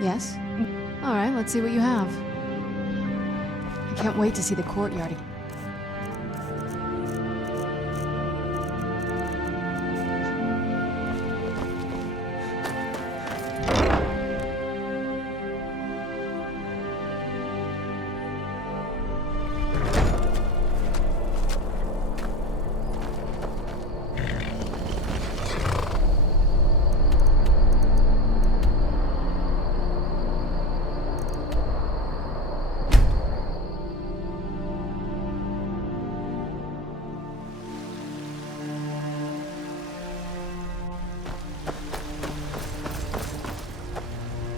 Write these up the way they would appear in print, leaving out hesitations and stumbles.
Yes? Alright, let's see what you have. I can't wait to see the courtyard.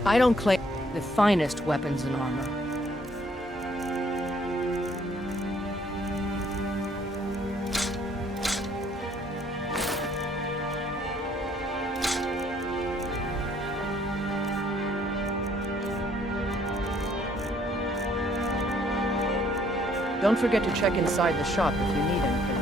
I don't claim the finest weapons and armor. Don't forget to check inside the shop if you need anything.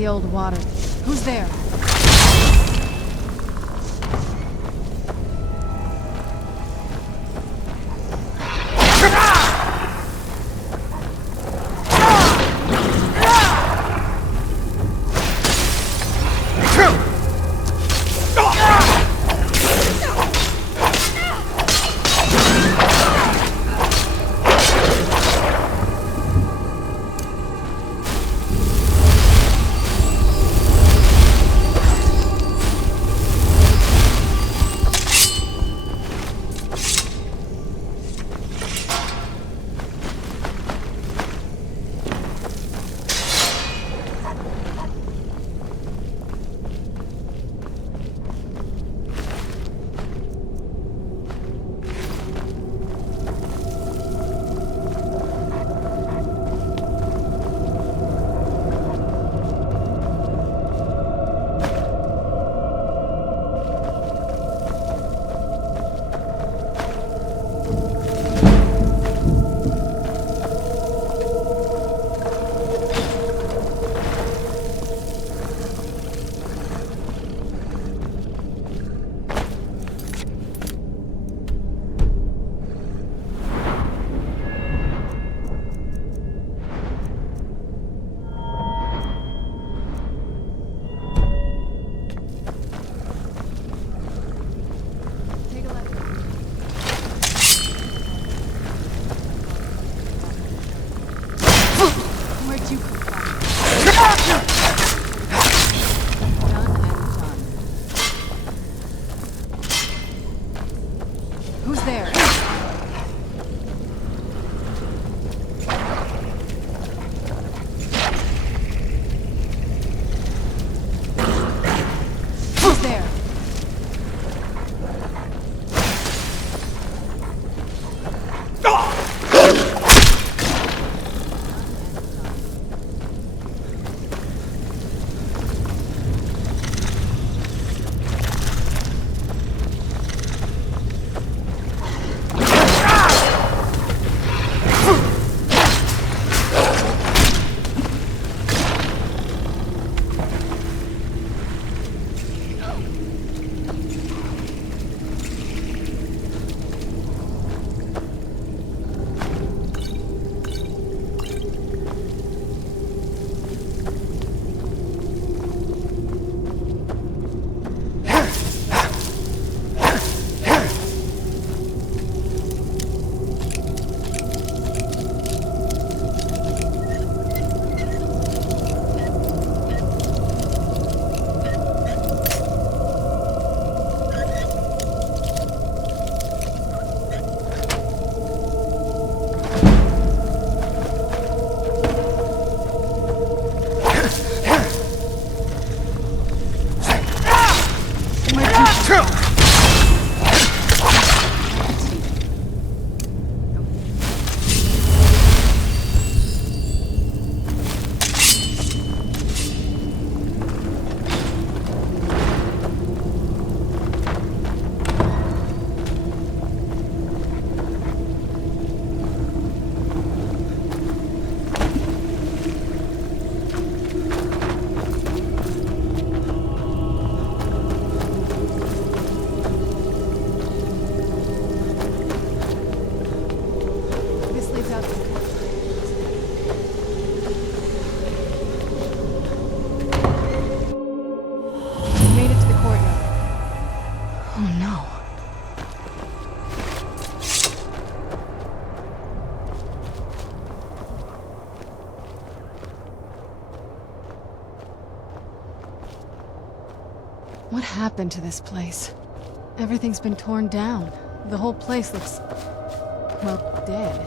the old water. Who's there? Where'd you come from? Done and done. Who's there? Who's there? What happened to this place? Everything's been torn down. The whole place looks, well, dead.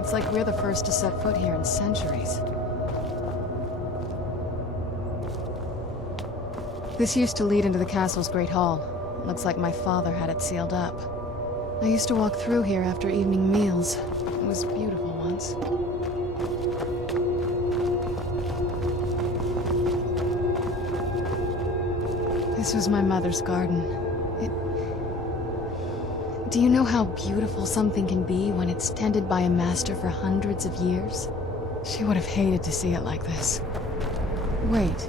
It's like we're the first to set foot here in centuries. This used to lead into the castle's great hall. Looks like my father had it sealed up. I used to walk through here after evening meals. It was beautiful once. This was my mother's garden. Do you know how beautiful something can be when it's tended by a master for hundreds of years? She would have hated to see it like this. Wait.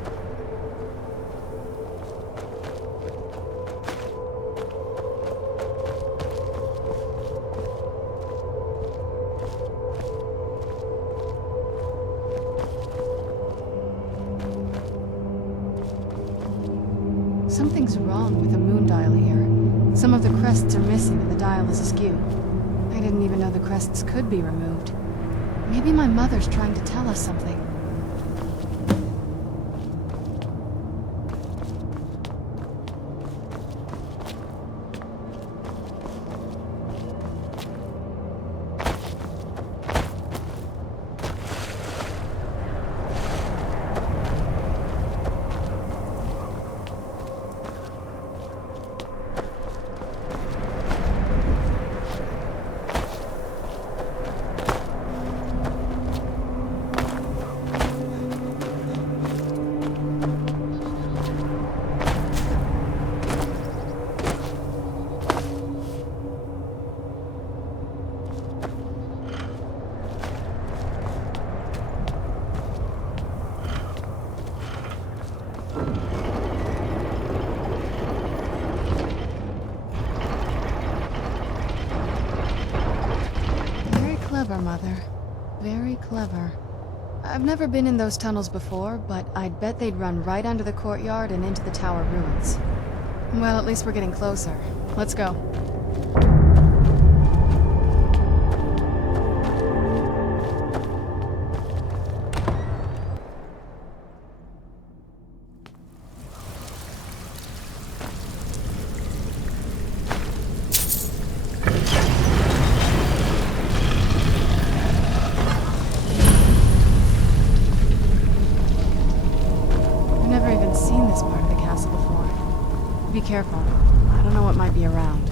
Something's wrong with the moon dial here. Some of the crests are missing and the dial is askew. I didn't even know the crests could be removed. Maybe my mother's trying to tell us something. Clever, Mother. Very clever. I've never been in those tunnels before, but I'd bet they'd run right under the courtyard and into the tower ruins. Well, at least we're getting closer. Let's go. Be careful. I don't know what might be around.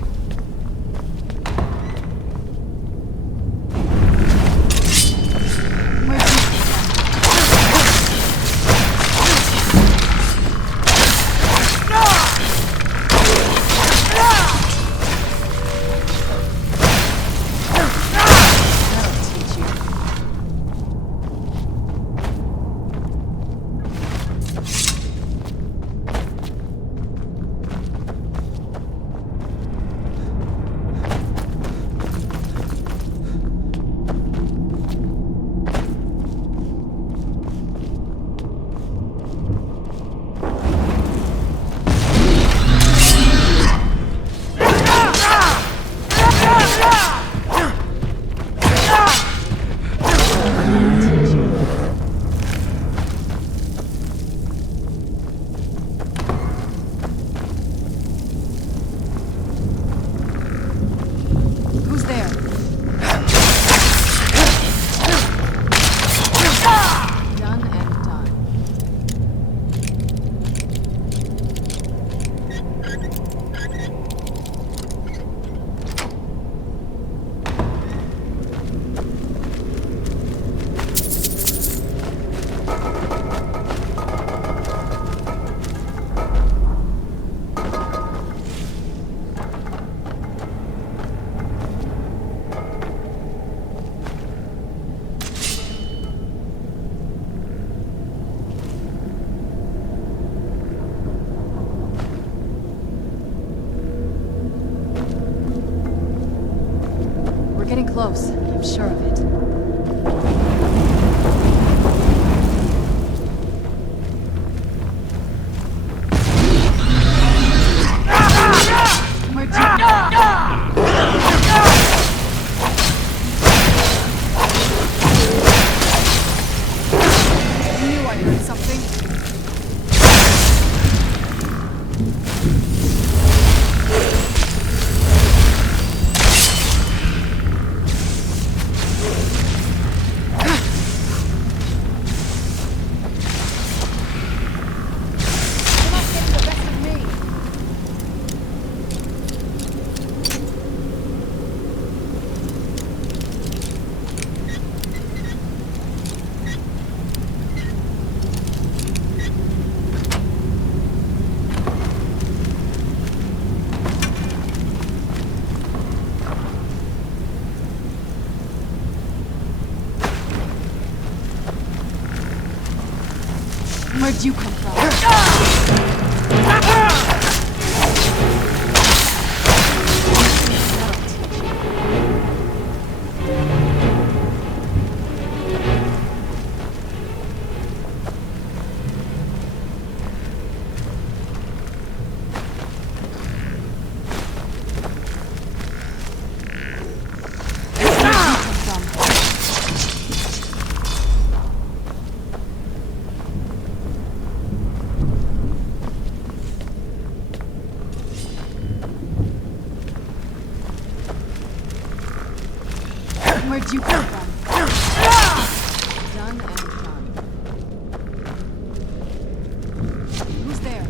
Getting close, I'm sure of it. Where'd you go? I knew I heard something. Where'd you come from? Where'd you come from? Done and done. Who's there?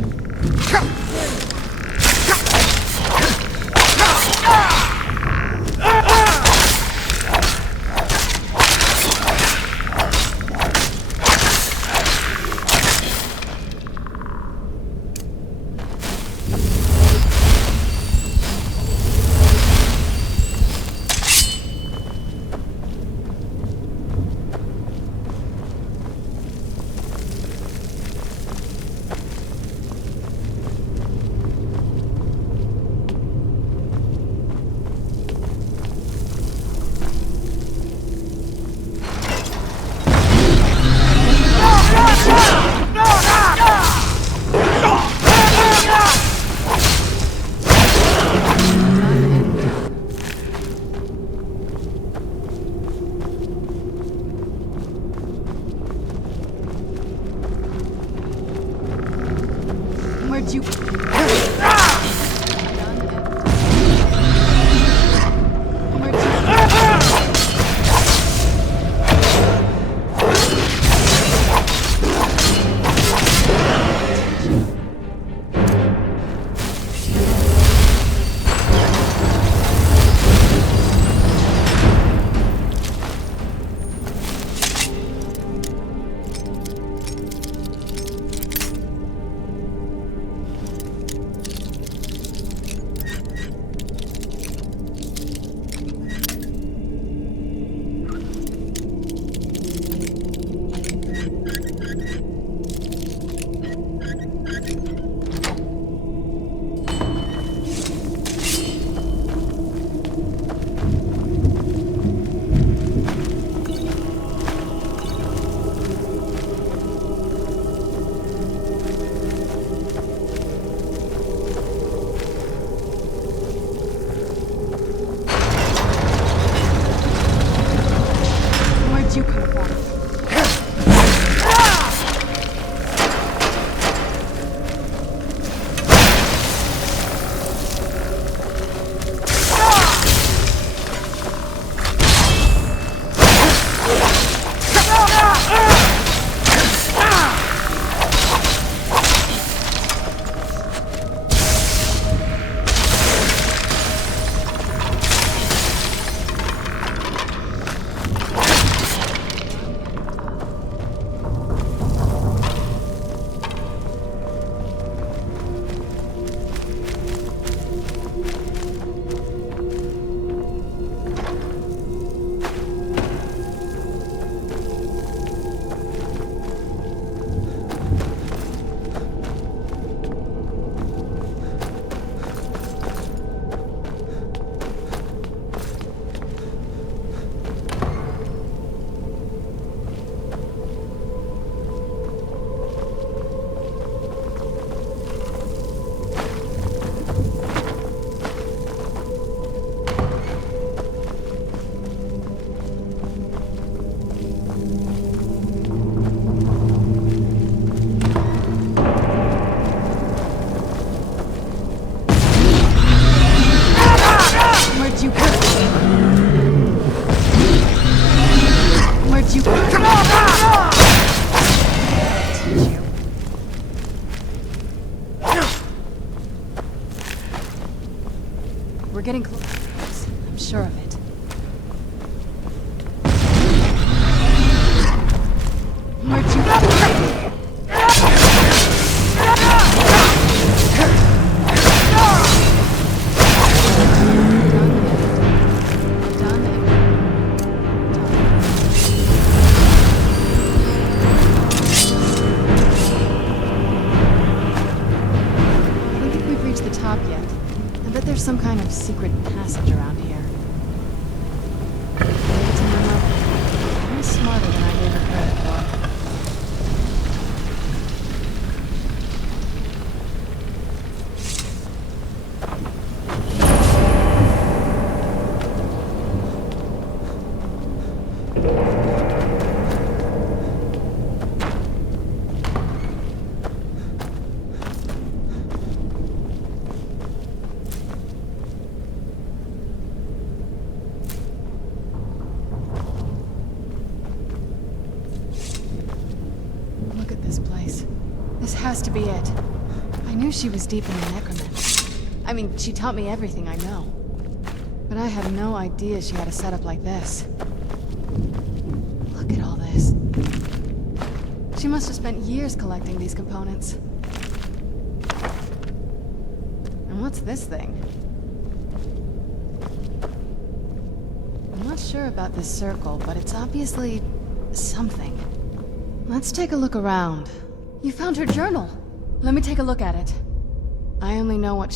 Where'd you... you come from? We're getting close. I'm sure of it. Where'd you go? bet there's some kind of secret passage around here. Gave it to my mother. She's smarter than I gave her credit for. Look at this place. This has to be it. I knew she was deep in the necromancy. I mean, she taught me everything I know. But I had no idea she had a setup like this. Look at all this. She must have spent years collecting these components. And what's this thing? I'm not sure about this circle, but it's obviously something. Let's take a look around. You found her journal. Let me take a look at it. I only know what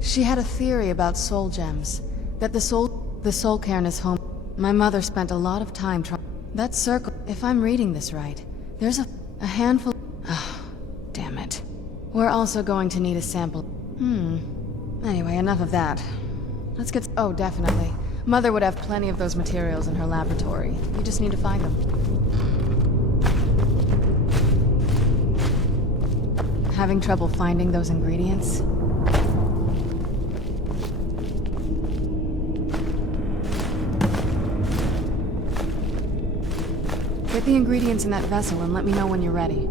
she had a theory about soul gems. That the soul cairn is home. My mother spent a lot of time trying. That circle, if I'm reading this right, there's a handful. Oh, damn it. We're also going to need a sample. Anyway, enough of that. Let's get. Oh, definitely. Mother would have plenty of those materials in her laboratory. You just need to find them. Having trouble finding those ingredients? Get the ingredients in that vessel and let me know when you're ready.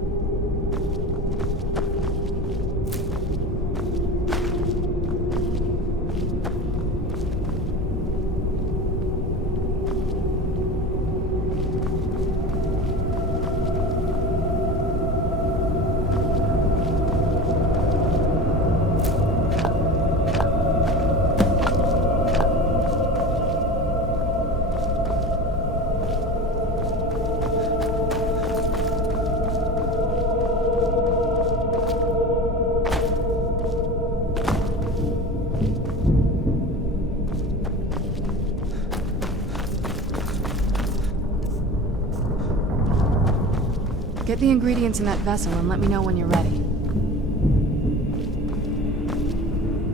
Get the ingredients in that vessel and let me know when you're ready.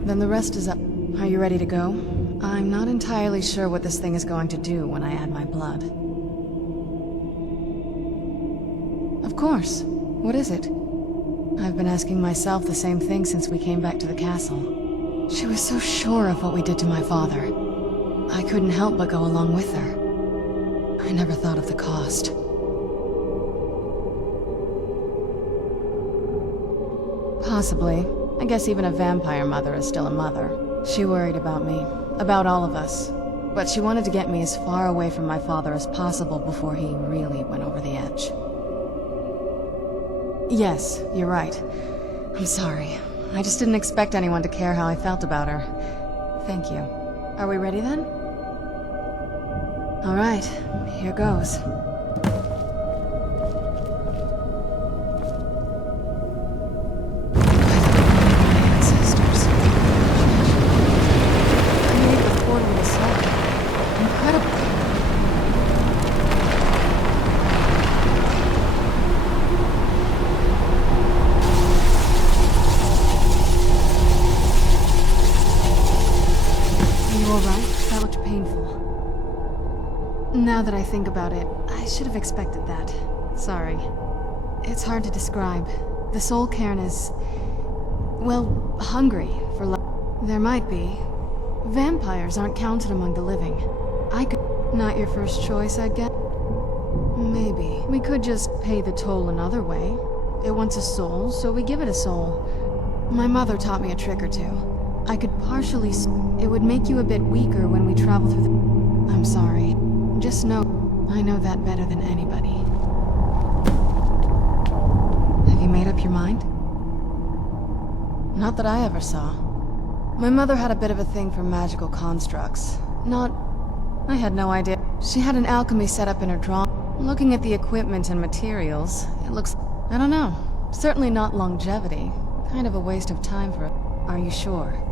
Then the rest is up. Are you ready to go? I'm not entirely sure what this thing is going to do when I add my blood. Of course. What is it? I've been asking myself the same thing since we came back to the castle. She was so sure of what we did to my father. I couldn't help but go along with her. I never thought of the cost. Possibly. I guess even a vampire mother is still a mother. She worried about me, about all of us. But she wanted to get me as far away from my father as possible before he really went over the edge. Yes, you're right. I'm sorry. I just didn't expect anyone to care how I felt about her. Thank you. Are we ready then? All right, here goes. Now that I think about it, I should have expected that. Sorry. It's hard to describe. The soul cairn is... well, hungry for life. There might be. Vampires aren't counted among the living. I could... Not your first choice, I'd get? Maybe. We could just pay the toll another way. It wants a soul, so we give it a soul. My mother taught me a trick or two. I could partially... It would make you a bit weaker when we travel through the... I'm sorry. Just know, I know that better than anybody. Have you made up your mind? Not that I ever saw. My mother had a bit of a thing for magical constructs. I had no idea. She had an alchemy set up in her drawing. Looking at the equipment and materials, it looks... I don't know. Certainly not longevity. Kind of a waste of time for... Are you sure?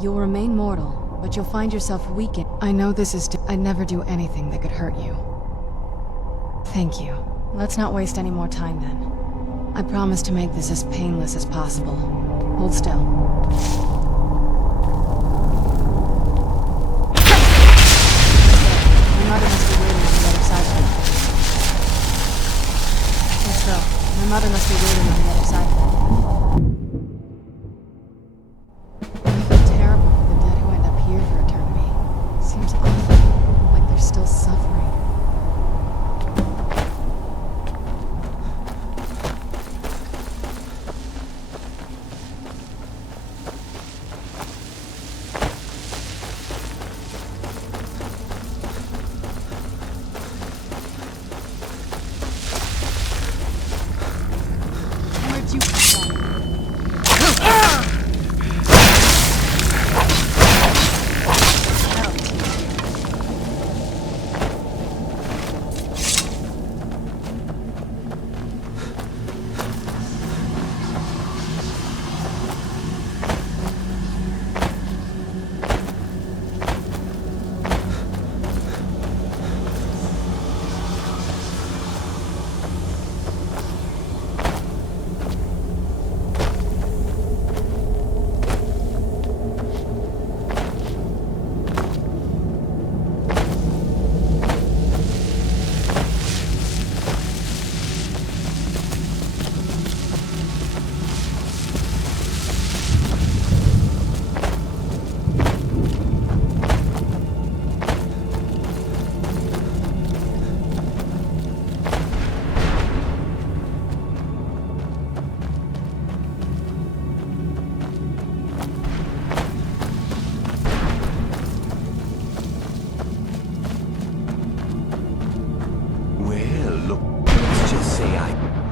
You'll remain mortal, but you'll find yourself weakened. I know this is... I'd never do anything that could hurt you. Thank you. Let's not waste any more time then. I promise to make this as painless as possible. Hold still. My mother must be waiting on the other side of it. Let's go. My mother must be waiting on the other side of it. I feel terrible for the dead who end up here for eternity. Seems awful, like they're still suffering. Where'd you come from? That'll teach you.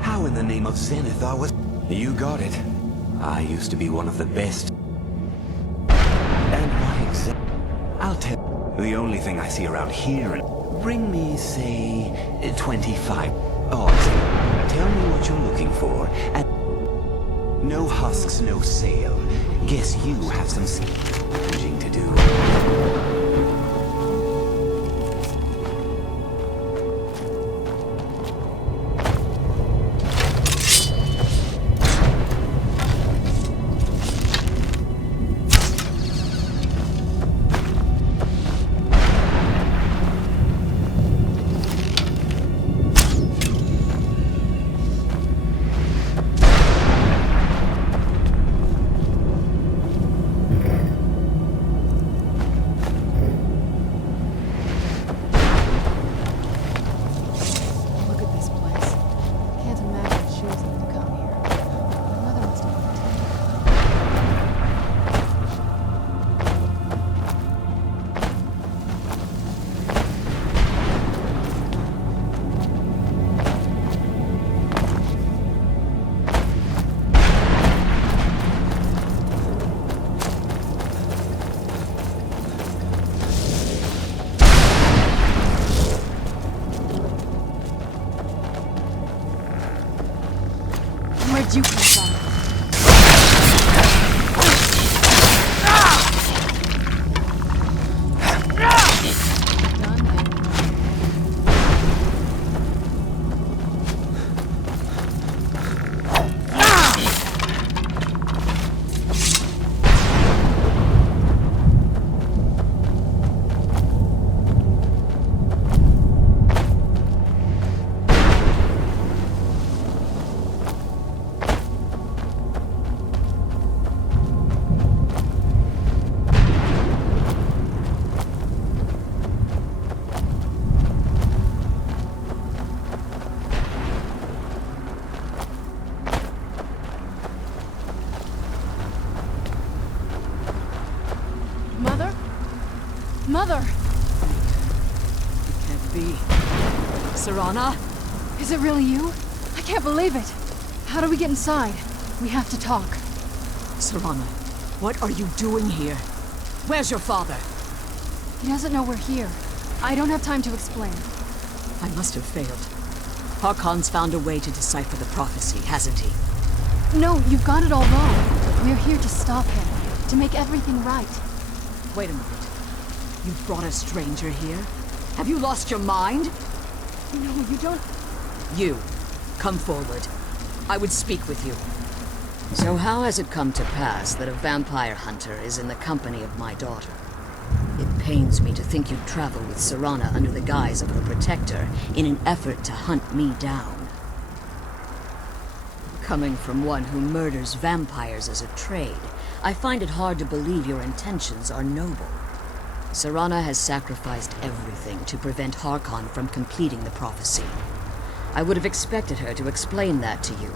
How in the name of Zenithar was... You got it. I used to be one of the best. And what exactly... I'll tell... The only thing I see around here... Bring me, say, 25 odds. Tell me what you're looking for, and... No husks, no sale. Guess you have some scavenging to do. Look at this place. Can't imagine she was able to come here. My mother must have worked here. Where'd you come from? Done and Mother? Mother! Can't be. Serana? Is it really you? I can't believe it! How do we get inside? We have to talk. Serana, what are you doing here? Where's your father? He doesn't know we're here. I don't have time to explain. I must have failed. Harkon's found a way to decipher the prophecy, hasn't he? No, you've got it all wrong. We're here to stop him. to make everything right. Wait a minute. You've brought a stranger here? Have you lost your mind? No, you don't... You, come forward. I would speak with you. So how has it come to pass that a vampire hunter is in the company of my daughter? It pains me to think you'd travel with Serana under the guise of her protector in an effort to hunt me down. Coming from one who murders vampires as a trade, I find it hard to believe your intentions are noble. Serana has sacrificed everything to prevent Harkon from completing the prophecy. I would have expected her to explain that to you.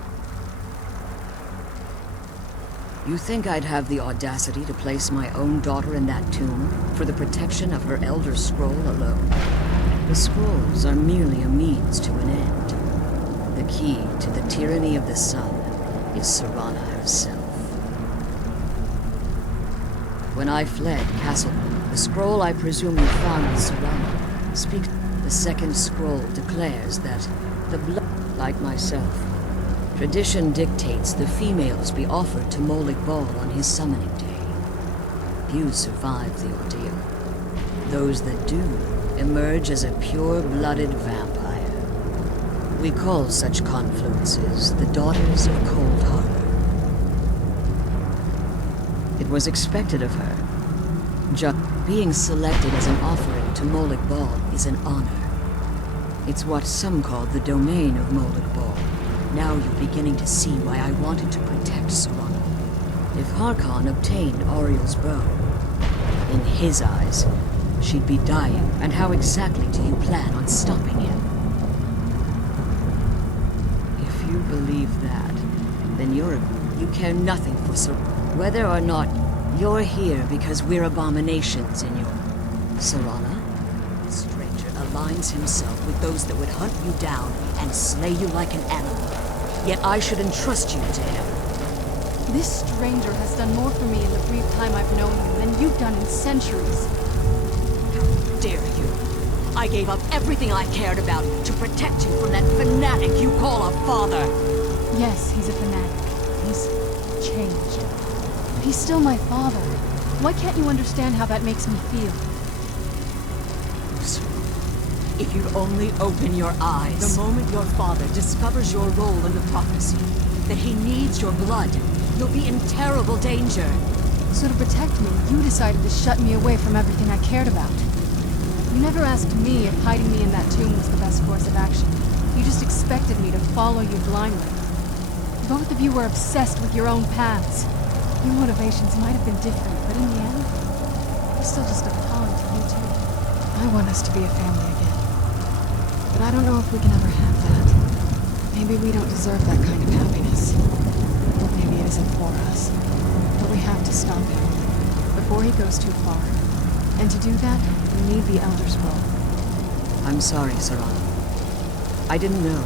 You think I'd have the audacity to place my own daughter in that tomb for the protection of her Elder Scroll alone? The scrolls are merely a means to an end. The key to the tyranny of the sun is Serana herself. When I fled Castle, the scroll I presume you found with Serana speaks. The second scroll declares that the blood, like myself, tradition dictates the females be offered to Molig Bal on his summoning day. Few survive the ordeal. Those that do emerge as a pure-blooded vampire. We call such confluences the Daughters of Cold Harbor. It was expected of her. Just being selected as an offering to Molig Bal is an honor. It's what some call the domain of Molig Bal. Now you're beginning to see why I wanted to protect Serana. If Harkon obtained Auriel's bow, in his eyes, she'd be dying. And how exactly do you plan on stopping him? If you believe that, then you care nothing for Serana. Whether or not you're here because we're abominations in your... Serana? The stranger aligns himself with those that would hunt you down and slay you like an animal. Yet I should entrust you to him. This stranger has done more for me in the brief time I've known him than you've done in centuries. How dare you? I gave up everything I cared about to protect you from that fanatic you call a father. Yes, he's a fanatic. He's changed. But he's still my father. Why can't you understand how that makes me feel? If you'd only open your eyes. The moment your father discovers your role in the prophecy, that he needs your blood, you'll be in terrible danger. So to protect me, you decided to shut me away from everything I cared about. You never asked me if hiding me in that tomb was the best course of action. You just expected me to follow you blindly. Both of you were obsessed with your own paths. Your motivations might have been different, but in the end, you're still just a pawn to you too. I want us to be a family again. But I don't know if we can ever have that. Maybe we don't deserve that kind of happiness. Maybe it isn't for us. But we have to stop him before he goes too far. And to do that, we need the Elder Scroll. I'm sorry, Serana. I didn't know.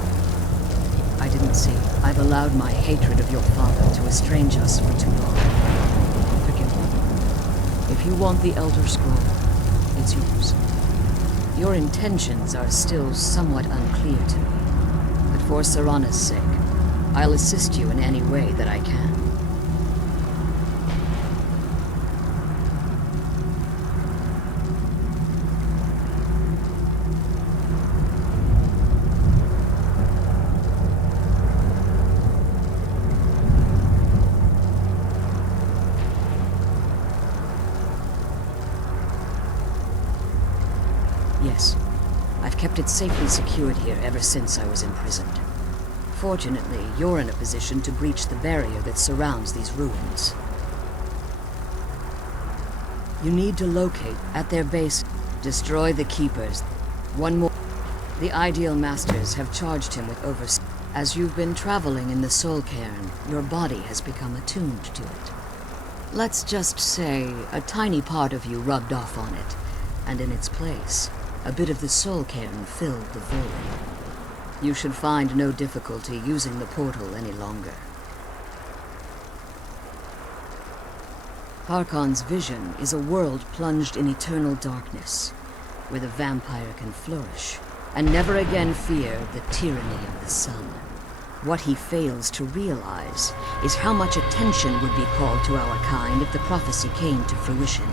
I didn't see. I've allowed my hatred of your father to estrange us for too long. Forgive me. If you want the Elder Scroll, it's yours. Your intentions are still somewhat unclear to me, but for Serana's sake, I'll assist you in any way that I can. Yes. I've kept it safely secured here ever since I was imprisoned. Fortunately, you're in a position to breach the barrier that surrounds these ruins. You need to locate, at their base, destroy the Keepers. One more. The Ideal Masters have charged him with oversight. As you've been traveling in the Soul Cairn, your body has become attuned to it. Let's just say, a tiny part of you rubbed off on it, and in its place, a bit of the Soul Cairn filled the void. You should find no difficulty using the portal any longer. Harkon's vision is a world plunged in eternal darkness, where the vampire can flourish, and never again fear the tyranny of the sun. What he fails to realize is how much attention would be called to our kind if the prophecy came to fruition.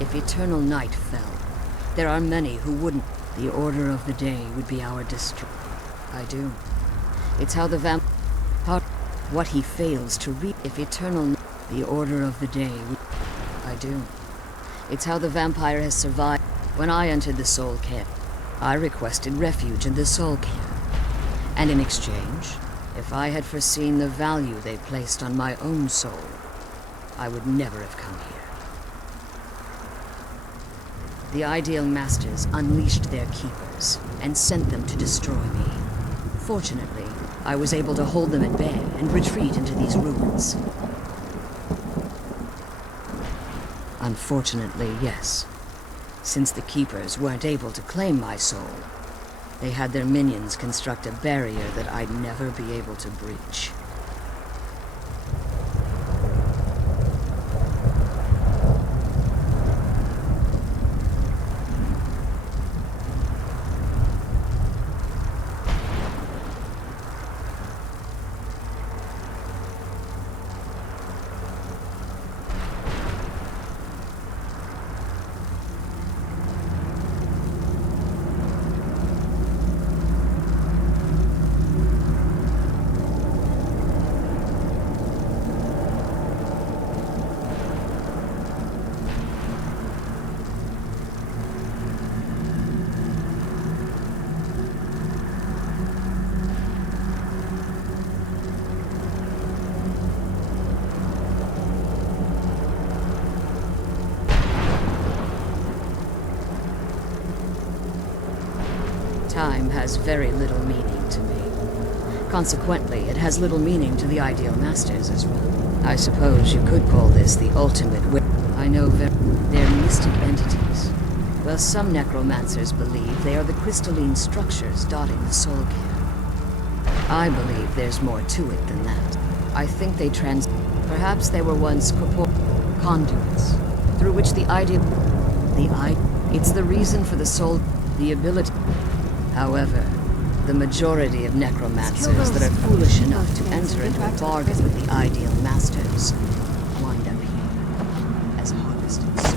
If eternal night fell, there are many who wouldn't. The order of the day would be our destruction. I do. It's how the what he fails to read. If eternal the order of the day I do. It's how the vampire has survived. When I entered the Soul Care, I requested refuge in the Soul Care. And in exchange, if I had foreseen the value they placed on my own soul, I would never have come here. The Ideal Masters unleashed their keepers and sent them to destroy me. Fortunately, I was able to hold them at bay and retreat into these ruins. Unfortunately, yes. Since the keepers weren't able to claim my soul, they had their minions construct a barrier that I'd never be able to breach. Time has very little meaning to me. Consequently, it has little meaning to the Ideal Masters as well. I suppose you could call this the ultimate I know they're mystic entities. Well, some necromancers believe they are the crystalline structures dotting the Soul Care. I believe there's more to it than that. I think they Perhaps they were once conduits, through which it's the reason for the soul, the ability. However, the majority of necromancers that are foolish enough to enter into a bargain with the Ideal Masters wind up here as harvested souls.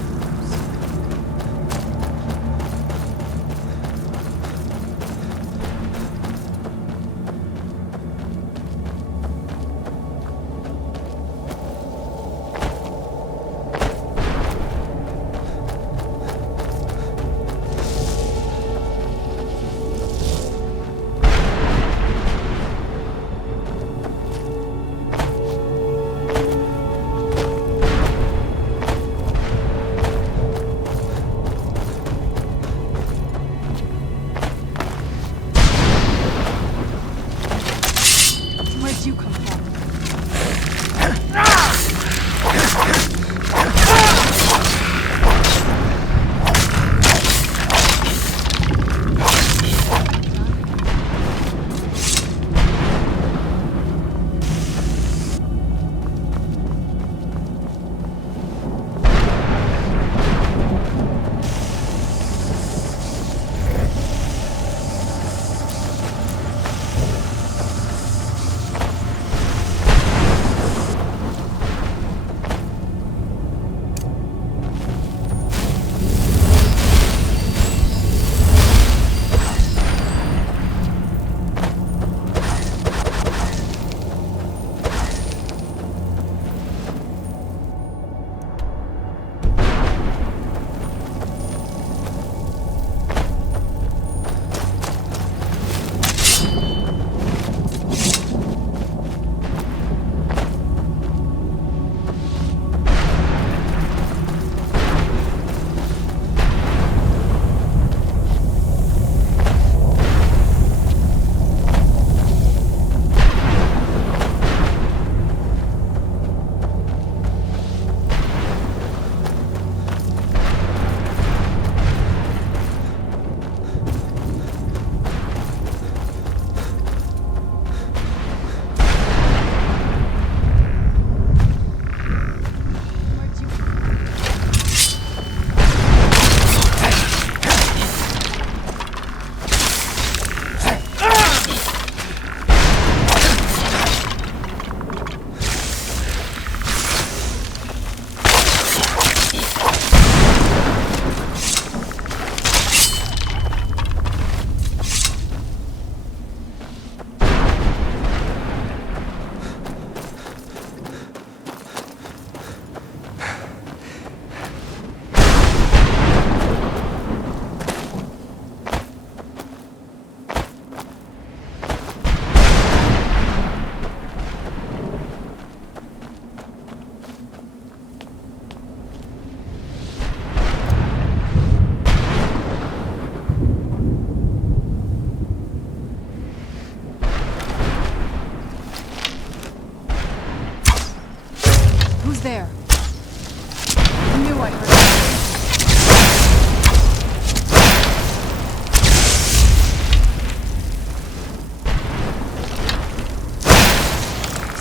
there. I knew I heard something.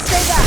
Stay back!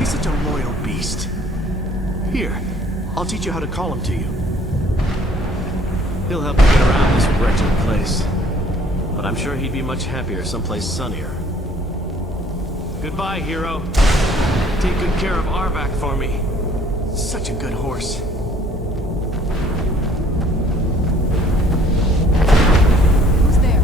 He's such a loyal beast. Here, I'll teach you how to call him to you. He'll help you get around this wretched place. But I'm sure he'd be much happier someplace sunnier. Goodbye, hero. Take good care of Arvak for me. Such a good horse. Who's there?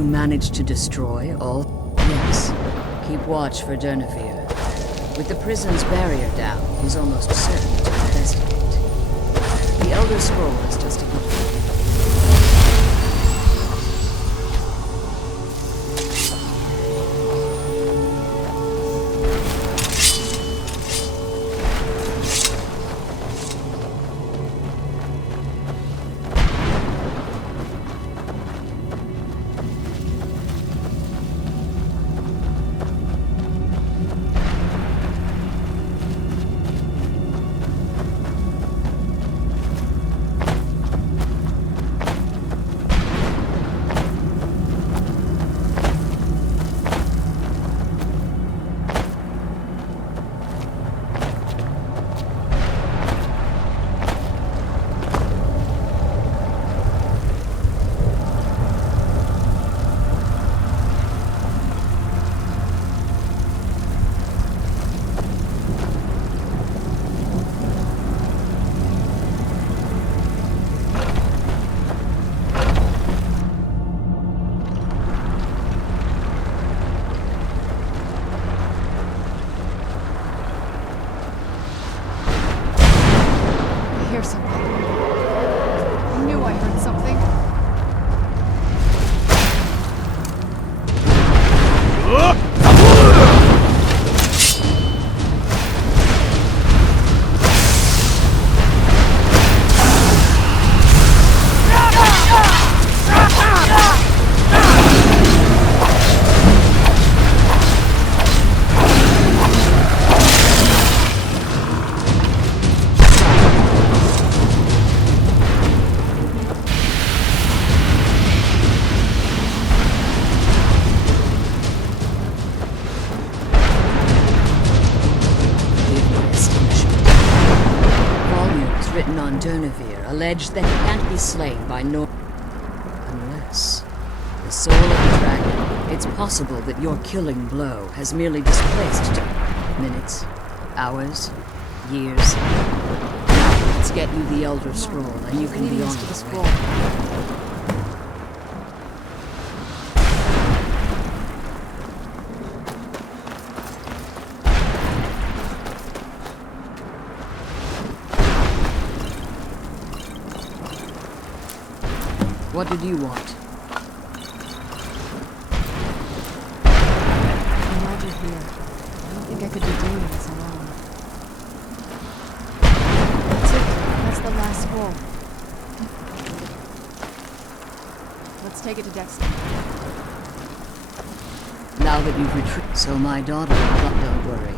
you managed to destroy all? Yes. Keep watch for Durnevere. With the prison's barrier down, he's almost certain to investigate. The Elder Scroll is just a good Durnevere allege that he can't be slain by unless the soul of the dragon. It's possible that your killing blow has merely displaced minutes, hours, years. Now let's get you the Elder Scroll, and you can be on the scroll. What did you want? I'm glad you're here. I don't think I could be doing this alone. That's it. That's the last scroll. Let's take it to Dexter. Now that you've retrieved... So my daughter... Don't worry.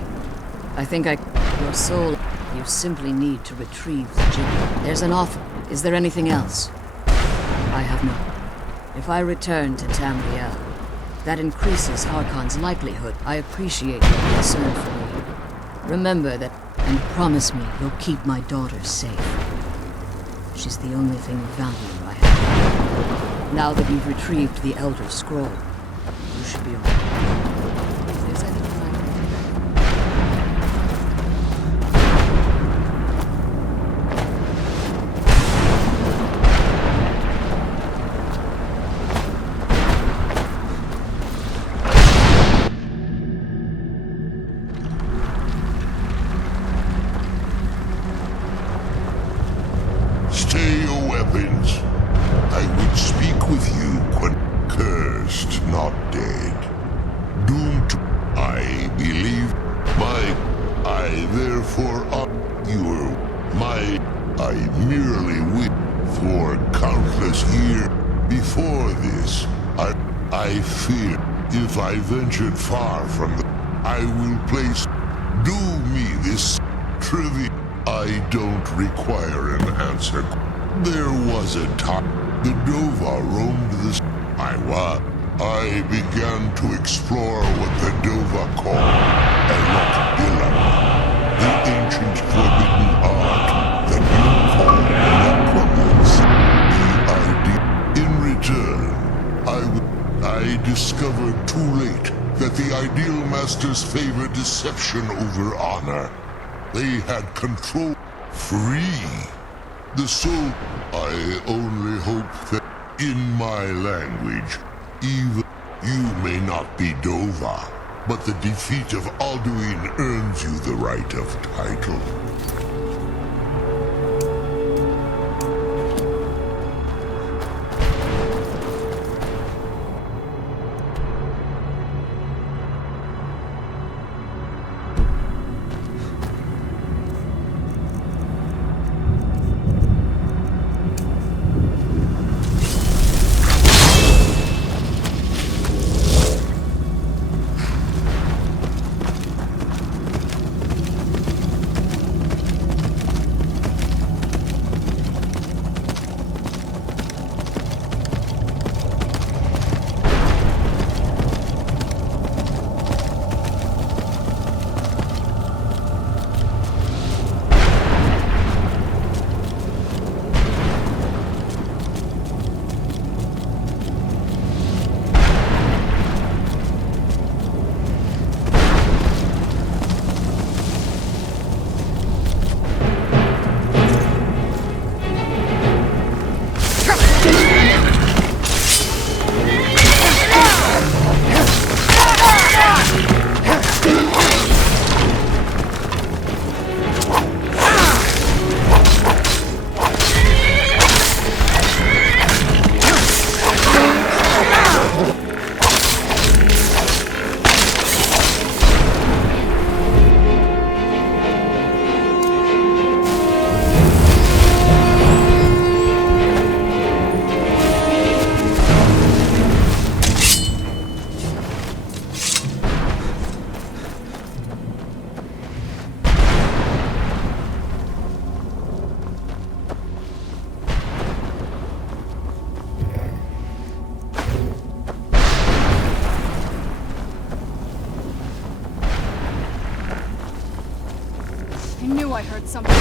I think your soul... You simply need to retrieve the gem. There's an offer. Is there anything else? I have no. If I return to Tamriel, that increases Harkon's likelihood. I appreciate your concern for me. Remember that, and promise me you'll keep my daughter safe. She's the only thing of value I have. Now that you've retrieved the Elder Scroll, you should be all right. If there's anything I can do. If I ventured far from the... I will place... Do me this trivia. I don't require an answer. There was a time the Dova roamed this... I began to explore what the Dova call Elok-Dilam, the ancient forbidden art that you call necromancy. The idea... In return, I discovered too late that the Ideal Masters favor deception over honor. They had control free. The soul. I only hope that in my language, Even you may not be Dova, but the defeat of Alduin earns you the right of title. I knew I heard something.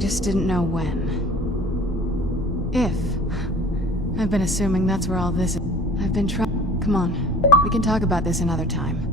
just didn't know when. If. I've been assuming that's where all this is. I've been trying. Come on. We can talk about this another time.